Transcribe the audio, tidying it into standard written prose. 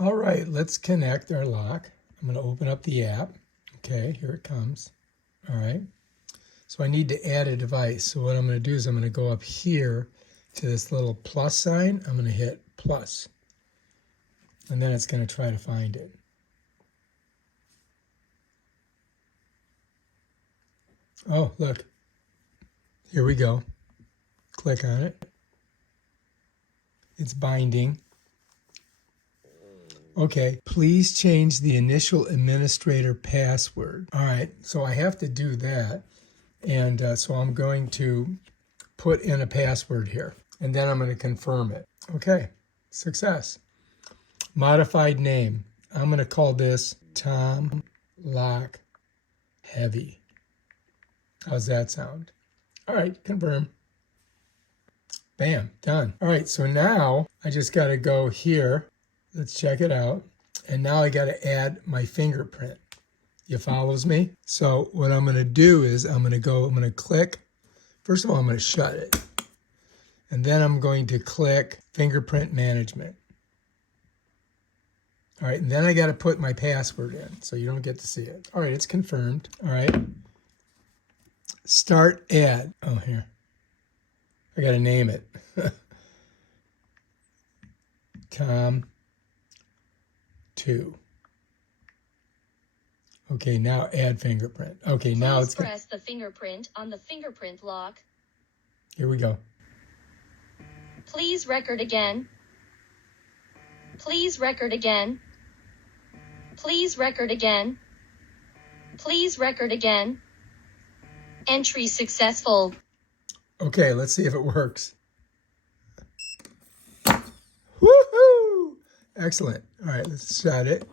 All right, let's connect our lock. I'm going to open up the app. Okay, here it comes. All right. So I need to add a device. So what I'm going to do is I'm going to go up here to this little plus sign. I'm going to hit plus. And then it's going to try to find it. Oh, look. Here we go. Click on it. It's binding. Okay, please change the initial administrator password. All right, so I have to do that. And so I'm going to put in a password here. And then I'm going to confirm it. Okay, success. Modified name. I'm going to call this Tom Lock Heavy. How's that sound? All right, confirm. Bam, done. All right, so now I just got to go here. Let's check it out. And now I got to add my fingerprint. You follows me? So what I'm going to do is I'm going to click. First of all, I'm going to shut it. And then I'm going to click fingerprint management. All right, and then I got to put my password in so you don't get to see it. All right, it's confirmed. All right. Start ad. Oh, here. I got to name it. Tom 2. Okay, now add fingerprint. Okay, now it's... Please press the fingerprint on the fingerprint lock. Here we go. Please record again. Please record again. Please record again. Please record again. Entry successful. Okay, let's see if it works. Woohoo! Excellent. All right, let's shut it.